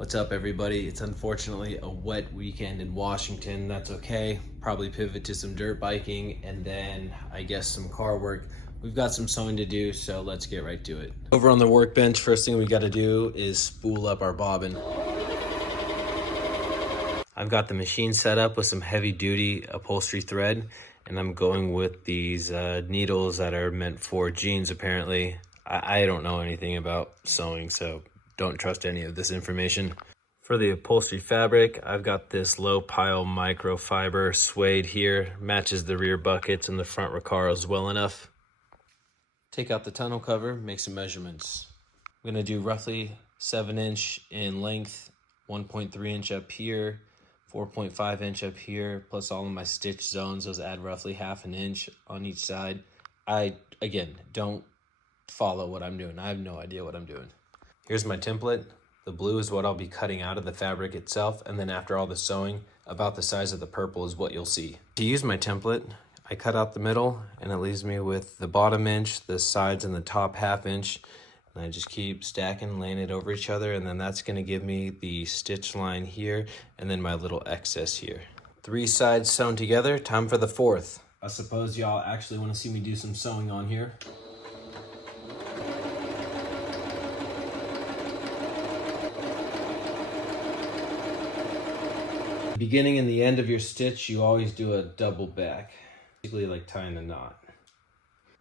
What's up, everybody? It's unfortunately a wet weekend in Washington. That's okay. Probably pivot to some dirt biking and then I guess some car work. We've got some sewing to do, so let's get right to it. Over on the workbench, first thing we got to do is spool up our bobbin. I've got the machine set up with some heavy duty upholstery thread, and I'm going with these needles that are meant for jeans apparently. I don't know anything about sewing, so don't trust any of this information. For the upholstery fabric, I've got this low pile microfiber suede here. Matches the rear buckets and the front recaros well enough. Take out the tonneau cover, make some measurements. I'm gonna do roughly 7" in length, 1.3" up here, 4.5" up here, plus all of my stitch zones. Those add roughly 1/2 inch on each side. Again, don't follow what I'm doing. I have no idea what I'm doing. Here's my template. The blue is what I'll be cutting out of the fabric itself, and then after all the sewing, about the size of the purple is what you'll see. To use my template, I cut out the middle, and it leaves me with the bottom inch, the sides, and the top 1/2 inch. And I just keep stacking, laying it over each other, and then that's gonna give me the stitch line here, and then my little excess here. 3 sides sewn together, time for the 4th. I suppose y'all actually wanna see me do some sewing on here. Beginning and the end of your stitch, you always do a double back, basically like tying a knot.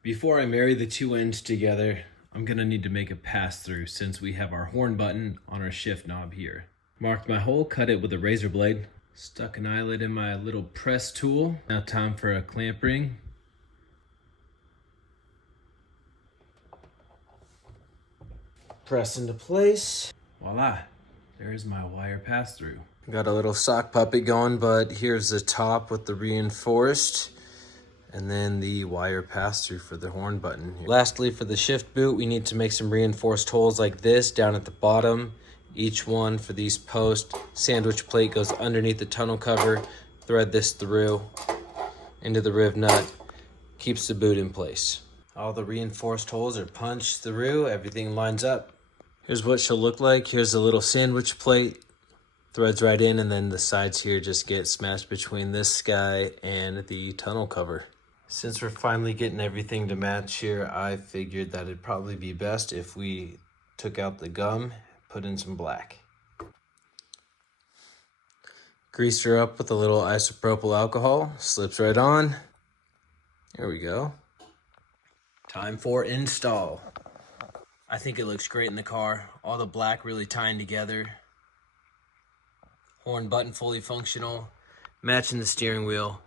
Before I marry the 2 ends together, I'm gonna need to make a pass through since we have our horn button on our shift knob here. Marked my hole, cut it with a razor blade, stuck an eyelet in my little press tool. Now time for a clamp ring. Press into place. Voila, there's my wire pass through. Got a little sock puppet going, but here's the top with the reinforced and then the wire pass through for the horn button here. Lastly, for the shift boot, we need to make some reinforced holes like this down at the bottom. Each one for these posts. Sandwich plate goes underneath the tonneau cover. Thread this through into the riv nut. Keeps the boot in place. All the reinforced holes are punched through. Everything lines up. Here's what she'll look like. Here's a little sandwich plate. Threads right in, and then the sides here just get smashed between this guy and the tonneau cover. Since we're finally getting everything to match here, I figured that it'd probably be best if we took out the gum, put in some black. Greased her up with a little isopropyl alcohol, slips right on. There we go. Time for install. I think it looks great in the car. All the black really tying together. Horn button fully functional, matching the steering wheel,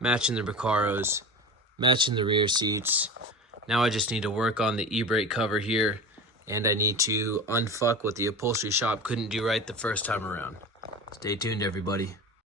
matching the recaros, matching the rear seats. Now I just need to work on the e-brake cover here, and I need to unfuck what the upholstery shop couldn't do right the first time around. Stay tuned, everybody.